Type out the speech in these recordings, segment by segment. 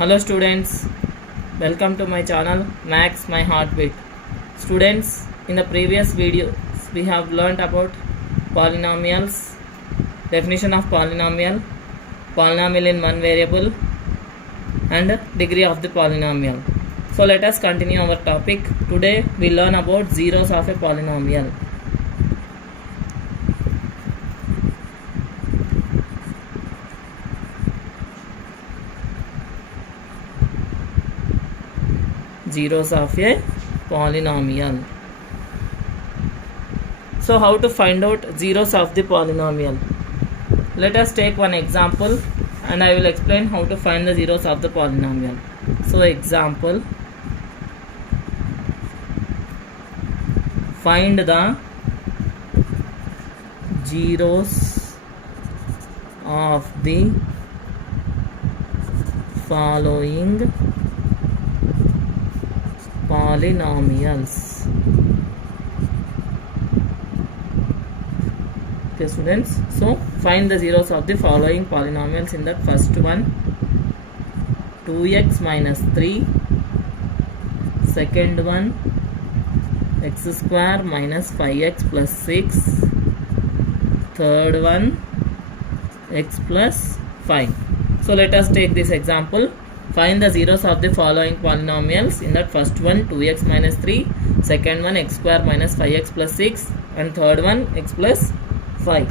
Hello students, welcome to my channel Max My Heartbeat. Students, in the previous video we have learnt about polynomials, definition of polynomial, polynomial in one variable and degree of the polynomial. So let us continue our topic. Today we learn about zeros of a polynomial. Zeros of a polynomial. So how to find out zeros of the polynomial? Let us take one example and I will explain how to find the zeros of the polynomial. So example, find the zeros of the following polynomials. Okay students, so find the zeros of the following polynomials. In that first one, 2x minus 3, second one, x square minus 5x plus 6, third one, x plus 5. So let us take this example. Find the zeros of the following polynomials. In that first one, 2x minus 3, second one, x square minus 5x plus 6, and third one, x plus 5.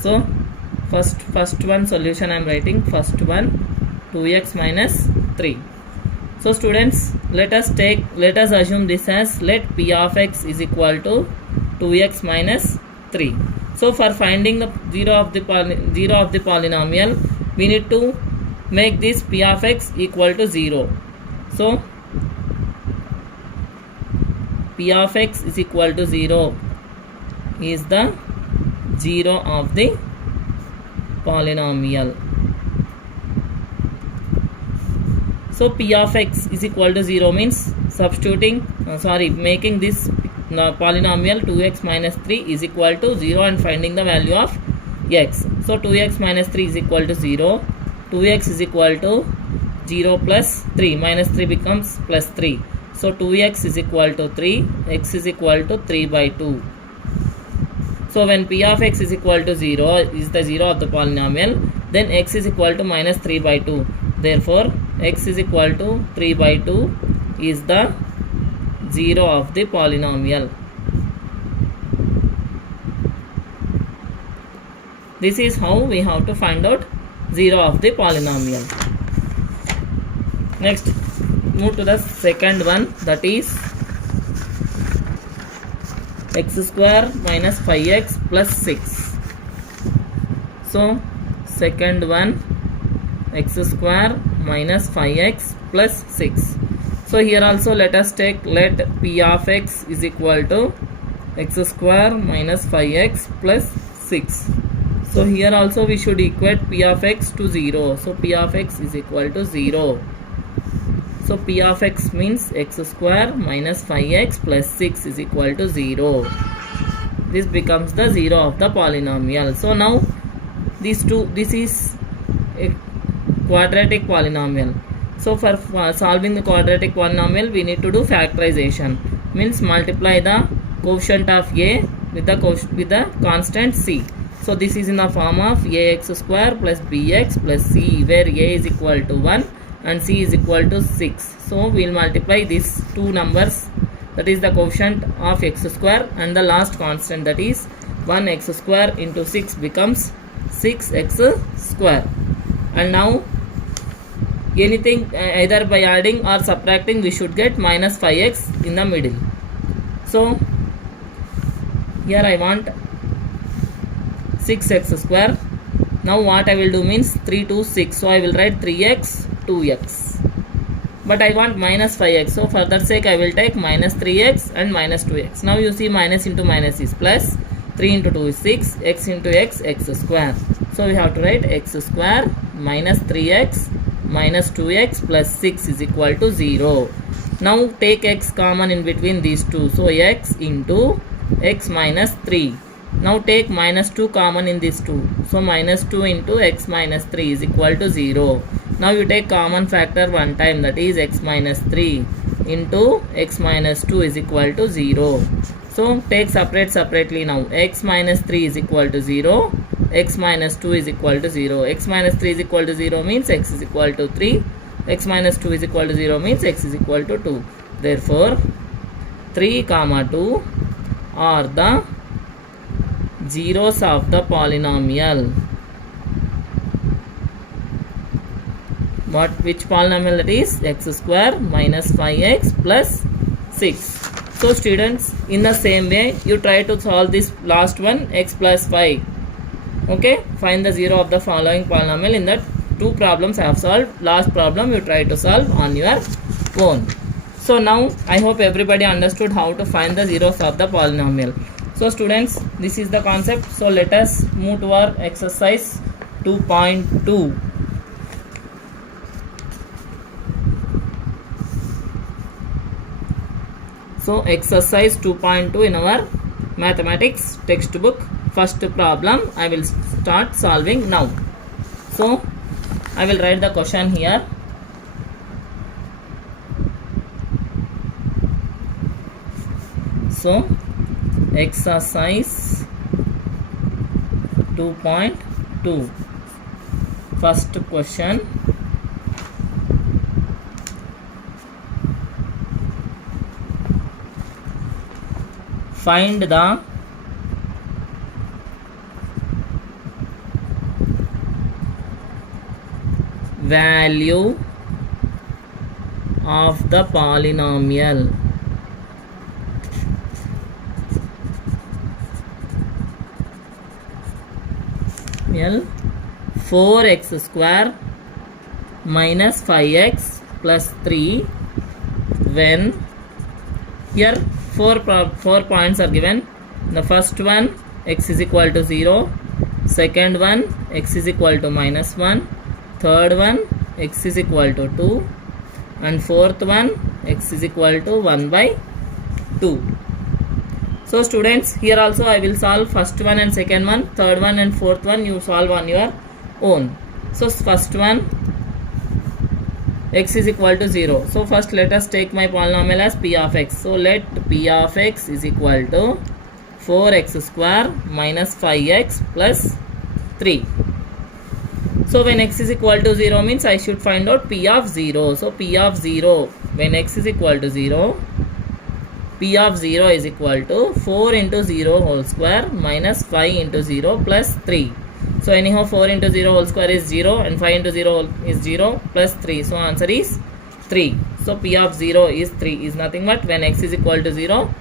So first one solution I am writing. First one, 2x minus 3. So students, let us assume this as, let p of x is equal to 2x minus 3. So for finding the zero of the polynomial, we need to make this p of x equal to 0. So p of x is equal to 0 is the zero of the polynomial. So p of x is equal to 0 means making this polynomial 2x minus 3 is equal to 0 and finding the value of x. So 2x minus 3 is equal to 0. 2x is equal to 0 plus 3. Minus 3 becomes plus 3. So 2x is equal to 3. X is equal to 3 by 2. So when p of x is equal to 0 is the zero of the polynomial, then x is equal to minus 3 by 2. Therefore x is equal to 3 by 2 is the zero of the polynomial. This is how we have to find out zero of the polynomial. Next, move to the second one, that is x square minus 5x plus 6. So second one, x square minus 5x plus 6. So here also let us take, let p of x is equal to x square minus 5x plus 6. So here also we should equate p of x to 0. So p of x is equal to 0. So p of x means x square minus 5x plus 6 is equal to 0. This becomes the zero of the polynomial. So now this is a quadratic polynomial. So for solving the quadratic polynomial, we need to do factorization. Means multiply the quotient of a with the constant c. So this is in the form of ax square plus bx plus c, where a is equal to 1 and c is equal to 6. So we will multiply these two numbers, that is the quotient of x square and the last constant, that is 1x square into 6 becomes 6x square. And now anything either by adding or subtracting, we should get minus 5x in the middle. So here I want 6x square. Now what I will do means 3 to 6. So I will write 3x, 2x. But I want minus 5x. So for that sake I will take minus 3x and minus 2x. Now you see minus into minus is plus. 3 into 2 is 6. X into x, x square. So we have to write x square minus 3x minus 2x plus 6 is equal to 0. Now take x common in between these two. So x into x minus 3. Now take minus 2 common in these two. So minus 2 into x minus 3 is equal to 0. Now you take common factor one time, that is x minus 3 into x minus 2 is equal to 0. So take separately now. X minus 3 is equal to 0. X minus 2 is equal to 0. X minus 3 is equal to 0 means x is equal to 3. X minus 2 is equal to 0 means x is equal to 2. Therefore 3 comma 2 are the zeros of the polynomial. Which polynomial that is? X square minus 5x plus 6. So students, in the same way you try to solve this last one, x plus 5. Okay, find the zero of the following polynomial. In that two problems I have solved. Last problem you try to solve on your own. So now I hope everybody understood how to find the zeros of the polynomial. So students, this is the concept. So let us move to our exercise 2.2. So exercise 2.2 in our mathematics textbook. First problem I will start solving now. So I will write the question here. So exercise 2.2, first question. Find the value of the polynomial. 4x square minus 5x plus 3 when here four points are given. The first one x is equal to 0, second one x is equal to minus 1, third one x is equal to 2, and fourth one x is equal to 1 by 2. So students, here also I will solve first one and second one, third one and fourth one you solve on your own. So first one x is equal to 0. So first let us take my polynomial as p of x. So let p of x is equal to 4x square minus 5x plus 3. So when x is equal to 0 means I should find out p of 0. So p of 0 when x is equal to 0, p of 0 is equal to 4 into 0 whole square minus 5 into 0 plus 3. So anyhow 4 into 0 whole square is 0 and 5 into 0 is 0 plus 3. So answer is 3. So p of 0 is 3 is nothing but when x is equal to 0,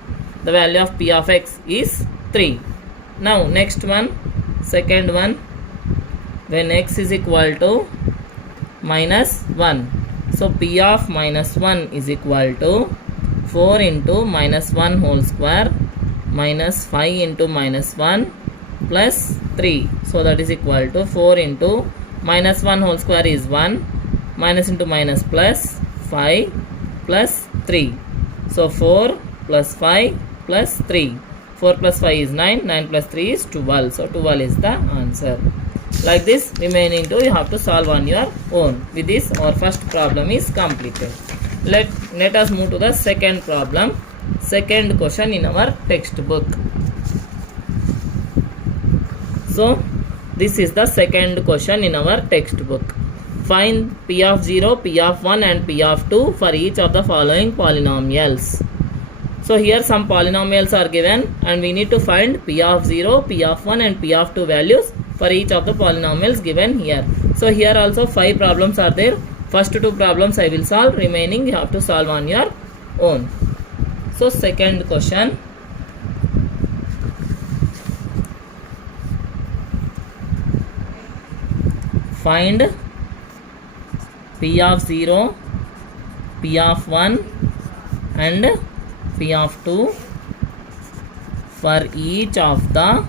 the value of p of x is 3. Now next one, second one, when x is equal to minus 1. So p of minus 1 is equal to 4 into minus 1 whole square minus 5 into minus 1 plus 3. So that is equal to 4 into minus 1 whole square is 1, minus into minus plus 5 plus 3. So 4 plus 5 plus 3. 4 plus 5 is 9, 9 plus 3 is 12. So 12 is the answer. Like this, remaining two you have to solve on your own. With this, our first problem is completed. Let us move to the second problem, second question in our textbook. So this is the second question in our textbook. Find p of 0, p of 1 and p of 2 for each of the following polynomials. So here some polynomials are given and we need to find p of 0, p of 1 and p of 2 values for each of the polynomials given here. So here also 5 problems are there. First 2 problems I will solve, remaining you have to solve on your own. So second question. Find p of 0, p of 1 and p of 2 for each of the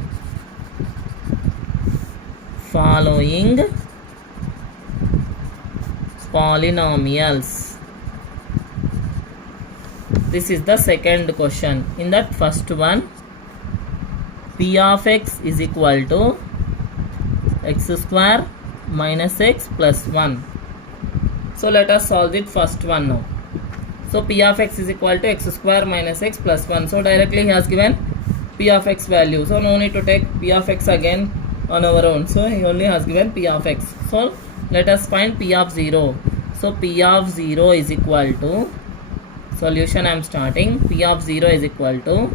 following polynomials. this is the second question. In that first one, p of x is equal to x square minus x plus 1. So let us solve it first one now. So p of x is equal to x square minus x plus 1. So directly he has given p of x value. So no need to take p of x again on our own. So he only has given p of x. So let us find p of 0. So p of 0 is equal to, solution I am starting, p of 0 is equal to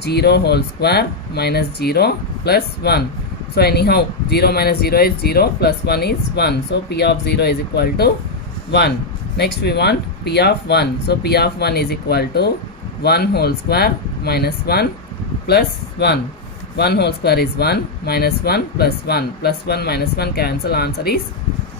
0 whole square minus 0 plus 1. So anyhow 0 minus 0 is 0 plus 1 is 1. So p of 0 is equal to 1. Next we want p of 1. So p of 1 is equal to 1 whole square minus 1 plus 1. 1 whole square is 1 minus 1 plus 1. Plus 1 minus 1 cancel, answer is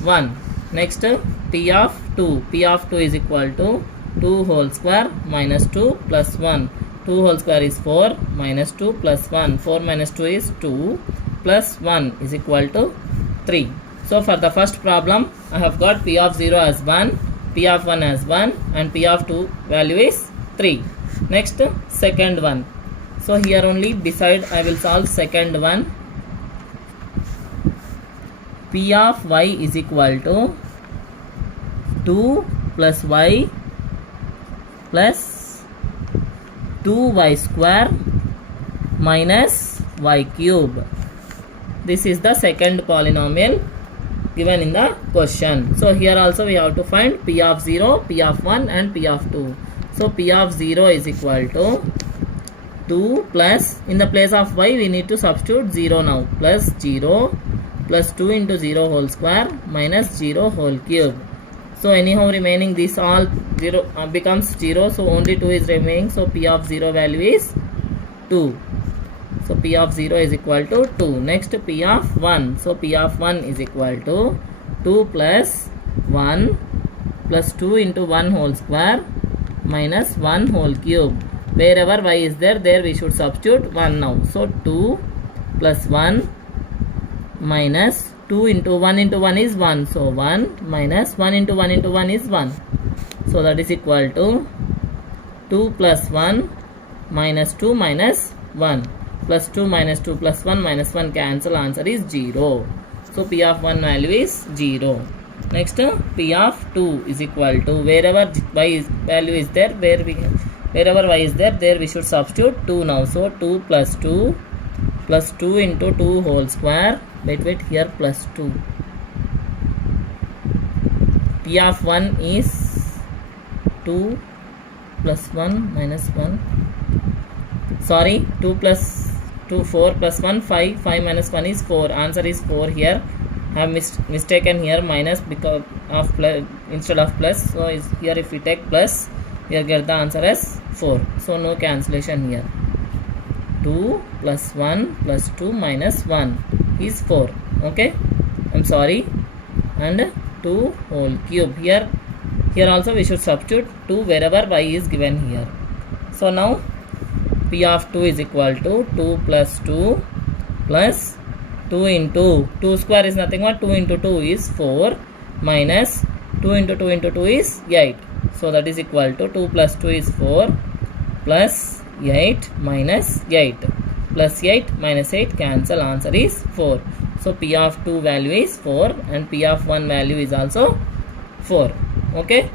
1. Next p of 2. P of 2 is equal to 2 whole square minus 2 plus 1. 2 whole square is 4 minus 2 plus 1. 4 minus 2 is 2 plus 1 is equal to 3. So for the first problem I have got p of 0 as 1, p of 1 as 1 and p of 2 value is 3. Next second one. So here only beside I will solve second one. P of y is equal to 2 plus y plus 2y square minus y cube. This is the second polynomial given in the question. So here also we have to find p of 0, p of 1 and p of 2. So p of 0 is equal to 2 plus, in the place of y we need to substitute 0 now, plus 0 plus 2 into 0 whole square minus 0 whole cube. So anyhow remaining this all 0 becomes 0, so only 2 is remaining. So p of 0 value is 2. So p of 0 is equal to 2. Next p of 1. So p of 1 is equal to 2 plus 1 plus 2 into 1 whole square minus 1 whole cube. Wherever y is there, there we should substitute 1 now. So 2 plus 1 minus 2 into 1 into 1 is 1. So 1 minus 1 into 1 into 1 is 1. So that is equal to 2 plus 1 minus 2 minus 1. Plus 2 minus 2 plus 1 minus 1 cancel, answer is 0. So p of 1 value is 0. Next p of 2 is equal to, wherever y is, value is there, wherever y is there, there we should substitute 2 now. So 2 plus 2 plus 2 into 2 whole square, wait here, plus 2. P of 1 is 2 plus 1 minus 1. Sorry, 2 plus 2, 4 plus 1, 5. 5 minus 1 is 4. Answer is 4 here. I have mistaken here minus because of plus instead of plus. So is here if we take plus, we get the answer as 4. So no cancellation here. 2 plus 1 plus 2 minus 1 is 4. Okay, I'm sorry. And 2 whole cube. Here also we should substitute 2 wherever y is given here. So now p of 2 is equal to 2 plus 2 plus 2 into 2 square is nothing but 2 into 2 is 4 minus 2 into 2 into 2 is 8. So that is equal to 2 plus 2 is 4 plus 8 minus 8 plus 8 minus 8 cancel, answer is 4. So p of 2 value is 4 and p of 1 value is also 4. Okay,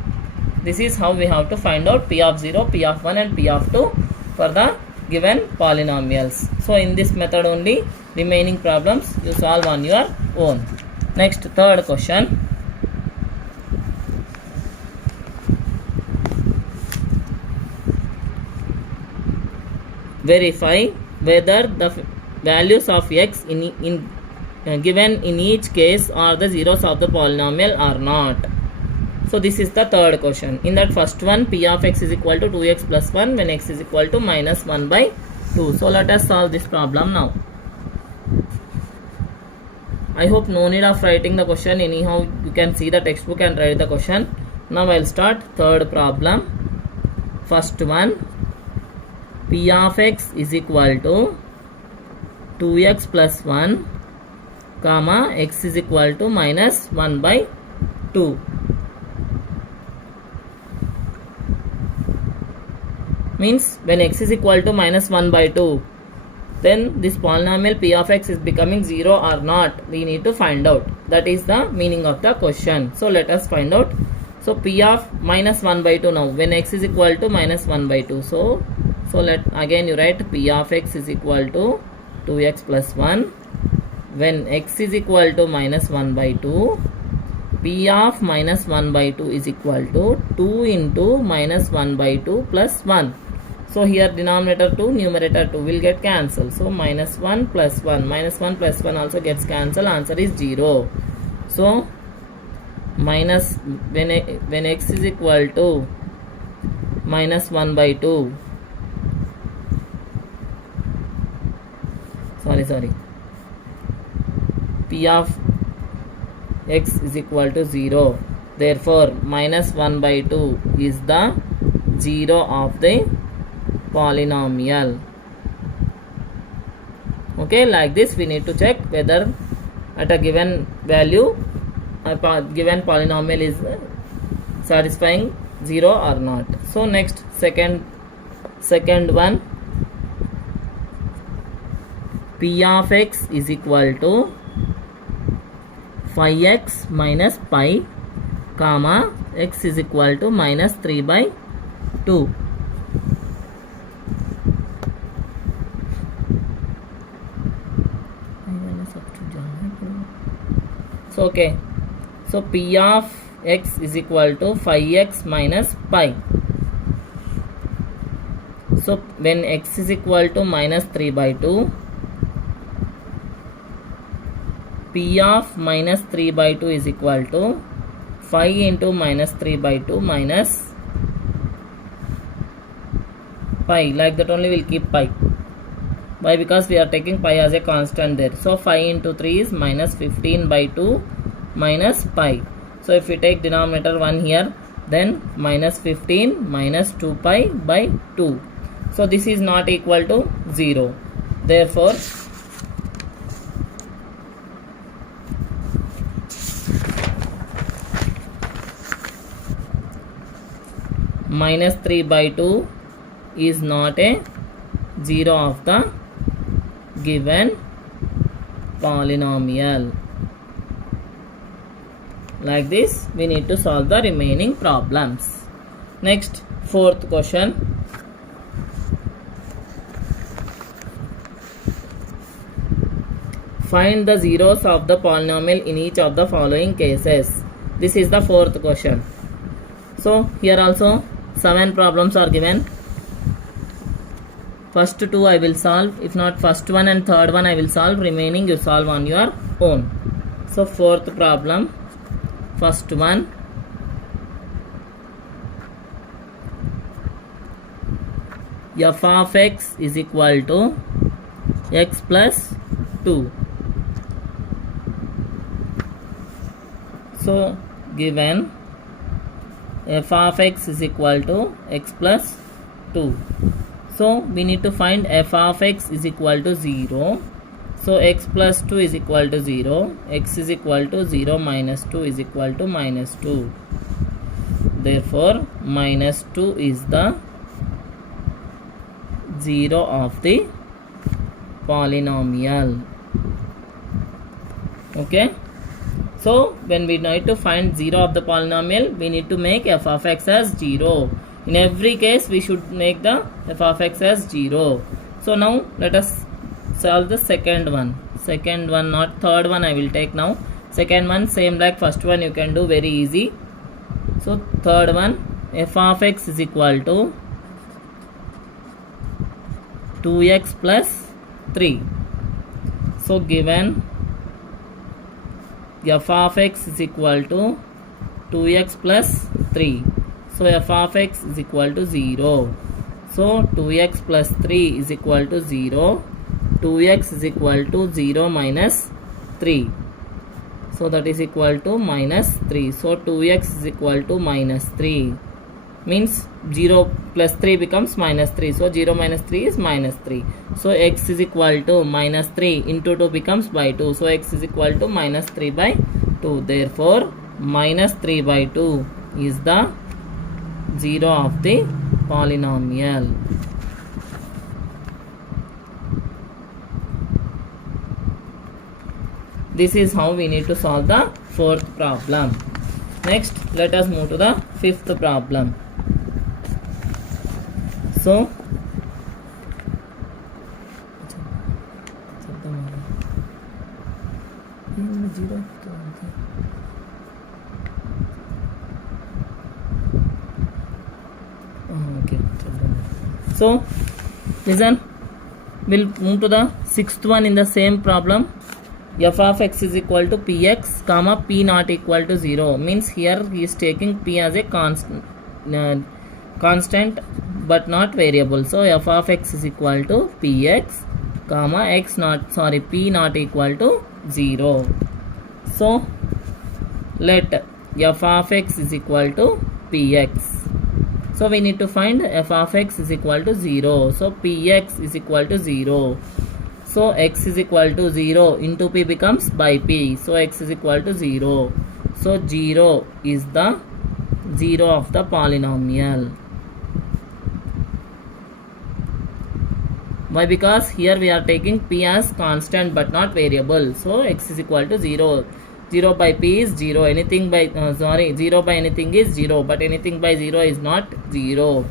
this is how we have to find out p of 0, p of 1 and p of 2 for the given polynomials. So in this method only remaining problems you solve on your own. Next third question. Verify whether the values of x given in each case are the zeros of the polynomial or not. So this is the third question. In that first one, p of x is equal to 2x plus 1 when x is equal to minus 1 by 2. So let us solve this problem now. I hope no need of writing the question. Anyhow, you can see the textbook and write the question. Now I'll start third problem. First one, p of x is equal to 2x plus 1 comma x is equal to minus 1 by 2. means when x is equal to minus 1 by 2, then this polynomial p of x is becoming 0 or not, we need to find out. That is the meaning of the question. So let us find out. So p of minus 1 by 2 now, when x is equal to minus 1 by 2. So let again you write p of x is equal to 2x plus 1. When x is equal to minus 1 by 2, p of minus 1 by 2 is equal to 2 into minus 1 by 2 plus 1. So here denominator 2, numerator 2 will get cancelled. So minus 1 plus 1. Minus 1 plus 1 also gets cancelled. Answer is 0. So minus when x is equal to minus 1 by 2. Sorry. P of x is equal to 0. Therefore minus 1 by 2 is the 0 of the polynomial. Okay, like this we need to check whether at a given value a given polynomial is satisfying 0 or not. So next second one, p of x is equal to 5x minus pi comma x is equal to minus 3 by 2. So okay, so p of x is equal to 5x minus pi. So when x is equal to minus 3 by 2, p of minus 3 by 2 is equal to 5 into minus 3 by 2 minus pi. Like that only we'll keep pi. Why? Because we are taking pi as a constant there. So 5 into 3 is minus 15 by 2 minus pi. So if we take denominator 1 here, then minus 15 minus 2 pi by 2. So this is not equal to 0. Therefore minus 3 by 2 is not a 0 of the given polynomial. Like this we need to solve the remaining problems. Next, fourth question. Find the zeros of the polynomial in each of the following cases. This is the fourth question. So here also 7 problems are given. First 2 I will solve. If not, first one and third one I will solve. Remaining you solve on your own. So fourth problem. First one. F of x is equal to x plus 2. So given f of x is equal to x plus 2. So we need to find f of x is equal to 0. So x plus 2 is equal to 0. X is equal to 0 minus 2 is equal to minus 2. Therefore minus 2 is the 0 of the polynomial. Okay. So when we need to find 0 of the polynomial, we need to make f of x as 0. In every case we should make the f of x as 0. So now let us solve the second one. Second one, not third one I will take now. Second one same like first one, you can do very easy. So third one, f of x is equal to 2x plus 3. So given f of x is equal to 2x plus 3. So f of x is equal to 0. So 2x plus 3 is equal to 0. 2x is equal to 0 minus 3. So that is equal to minus 3. So 2x is equal to minus 3. Means 0 plus 3 becomes minus 3. So 0 minus 3 is minus 3. So x is equal to minus 3 into 2 becomes by 2. So x is equal to minus 3 by 2. Therefore minus 3 by 2 is the 0 of the polynomial. This is how we need to solve the fourth problem. Next, let us move to the fifth problem. So, so listen, we'll move to the sixth one in the same problem. F of x is equal to px comma p not equal to 0, means here he is taking p as a constant but not variable. So f of x is equal to px comma p not equal to 0. So let f of x is equal to px. So we need to find f of x is equal to 0. So px is equal to 0. So x is equal to 0 into p becomes by p. So x is equal to 0. So 0 is the 0 of the polynomial. Why? Because here we are taking p as constant but not variable. So x is equal to 0. 0 by p is 0. Anything by 0 by anything is 0, but anything by 0 is not 0.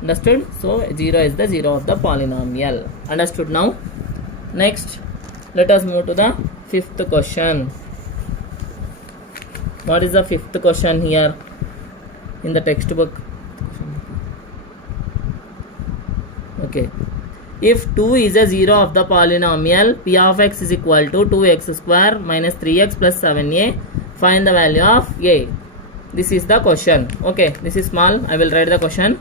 Understood? So 0 is the 0 of the polynomial. Understood now? Next, let us move to the fifth question. What is the fifth question here in the textbook? Okay. If 2 is a 0 of the polynomial, p of x is equal to 2x square minus 3x plus 7a. Find the value of a. This is the question. Okay, this is small. I will write the question.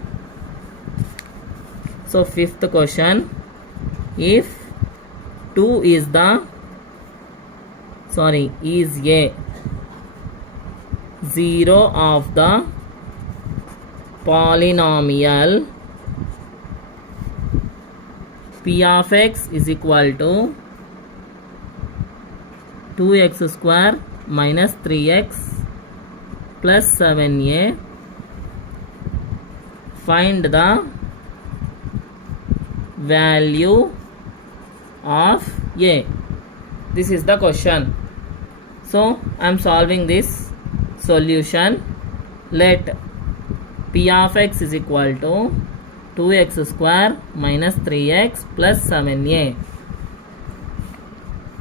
So, fifth question. If 2 is a 0 of the polynomial, p of x is equal to 2x square minus 3x plus 7a. Find the value of a. This is the question. So I am solving this solution. Let p of x is equal to 2x square minus 3x plus 7a.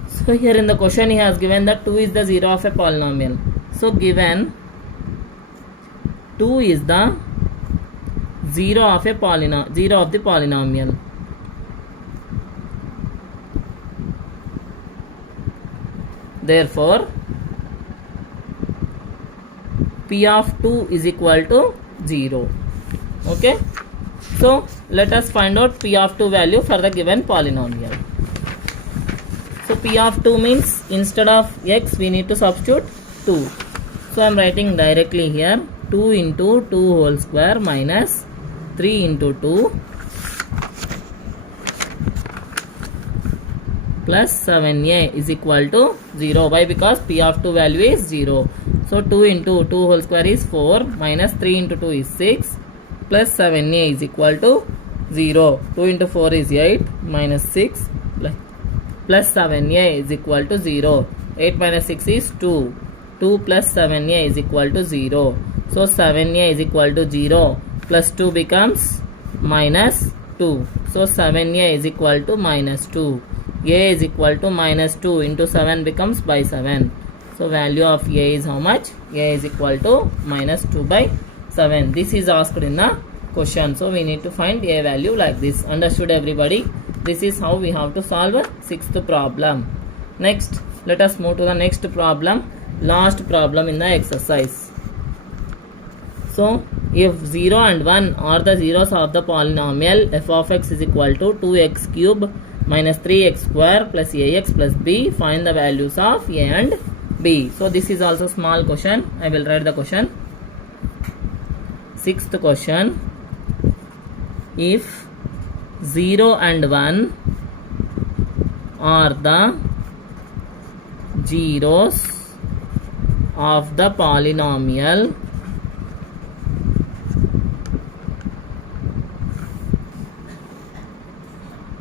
So here in the question he has given that 2 is the 0 of a polynomial. So given 2 is the 0 of the polynomial. Therefore, p of 2 is equal to 0. Okay. So let us find out p of 2 value for the given polynomial. So p of 2 means instead of x we need to substitute 2. So I am writing directly here 2 into 2 whole square minus 3 into 2 plus 7a is equal to 0. Why? Because p of 2 value is 0. So 2 into 2 whole square is 4 minus 3 into 2 is 6 plus 7a is equal to 0. 2 into 4 is 8 minus 6 plus 7a is equal to 0. 8 minus 6 is 2. 2 plus 7a is equal to 0. So 7a is equal to 0 plus 2 becomes minus 2. So 7a is equal to minus 2. A is equal to minus 2 into 7 becomes by 7. So value of a is how much? A is equal to minus 2 by 7. This is asked in the question. So we need to find a value like this. Understood everybody? This is how we have to solve a sixth problem. Next, let us move to the next problem. Last problem in the exercise. So if 0 and 1 are the zeros of the polynomial, f of x is equal to 2x cube minus 3x square plus ax plus b. Find the values of a and b. So this is also small question. I will write the question. Sixth question. If 0 and 1 are the zeros of the polynomial,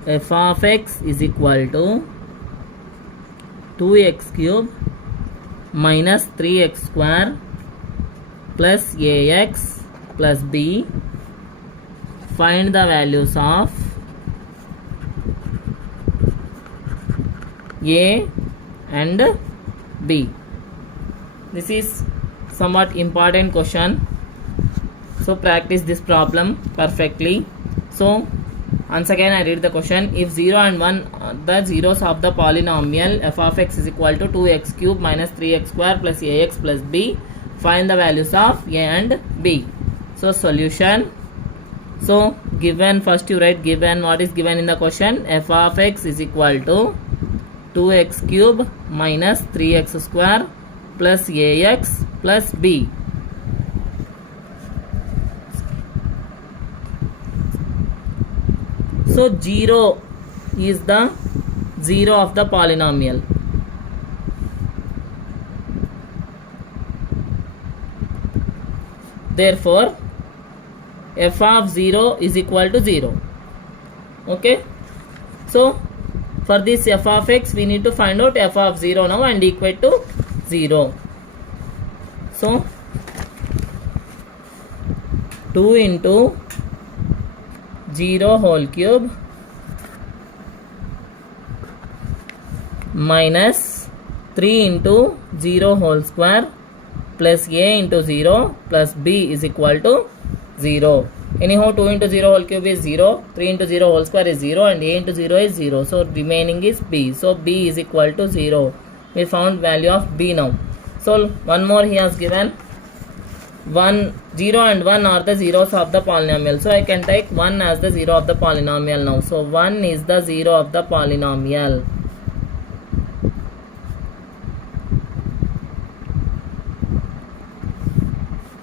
f of x is equal to 2x cube minus 3x square plus ax plus b. Find the values of a and b. This is somewhat important question, so practice this problem perfectly. So once again I read the question. If 0 and 1 are the zeros of the polynomial f of x is equal to 2x cube minus 3x square plus ax plus b, find the values of a and b. So solution. So given, first you write given, what is given in the question? F of x is equal to 2x cube minus 3x square plus ax plus b. So 0 is the 0 of the polynomial. Therefore f of 0 is equal to 0. Okay. So for this f of x we need to find out f of 0 now and equate to 0. So 2 into 0 whole cube minus 3 into 0 whole square plus a into 0 plus b is equal to 0. Anyhow 2 into 0 whole cube is 0, 3 into 0 whole square is 0 and a into 0 is 0. So remaining is b. So b is equal to 0. We found value of b now. So one more he has given. 1, 0 and 1 are the zeros of the polynomial. So I can take 1 as the 0 of the polynomial now. So 1 is the 0 of the polynomial.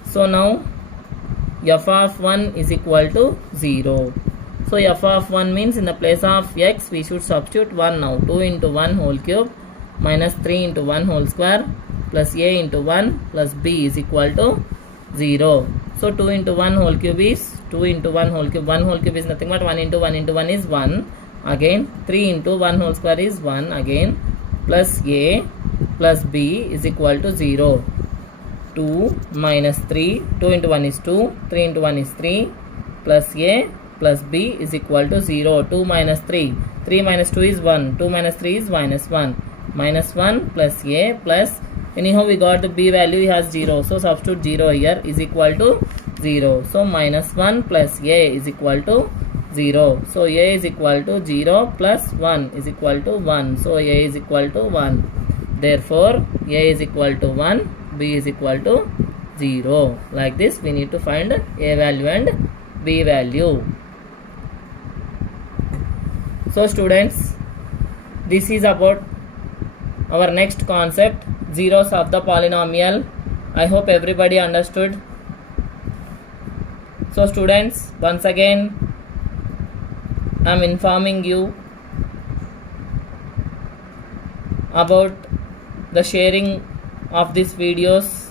So now f of 1 is equal to 0. So f of 1 means in the place of x we should substitute 1 now. 2 into 1 whole cube minus 3 into 1 whole square plus a into 1 plus b is equal to 0. So 2 into 1 whole cube is 2 into 1 whole cube. 1 whole cube is nothing but 1 into 1 into 1 is 1. Again 3 into 1 whole square is 1 again plus a plus b is equal to 0. 2 minus 3, 2 into 1 is 2, 3 into 1 is 3 plus a plus b is equal to 0. 2 minus 3, 3 minus 2 is 1, 2 minus 3 is minus 1, minus 1 plus a plus, anyhow we got the b value, he has 0, so substitute 0 here is equal to 0. So minus 1 plus a is equal to 0. So a is equal to 0 plus 1 is equal to 1. So a is equal to 1. Therefore a is equal to 1, b is equal to 0. Like this we need to find a value and b value. So students, this is about our next concept, zeros of the polynomial. I hope everybody understood. So students, once again I am informing you about the sharing of these videos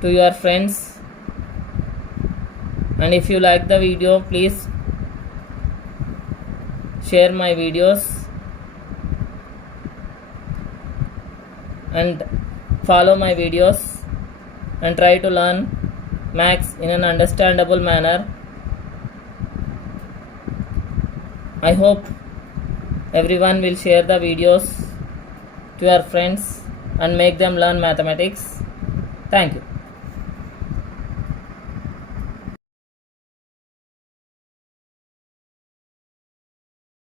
to your friends, and if you like the video please share my videos and follow my videos and try to learn maths in an understandable manner. I hope everyone will share the videos to your friends and make them learn mathematics. Thank you.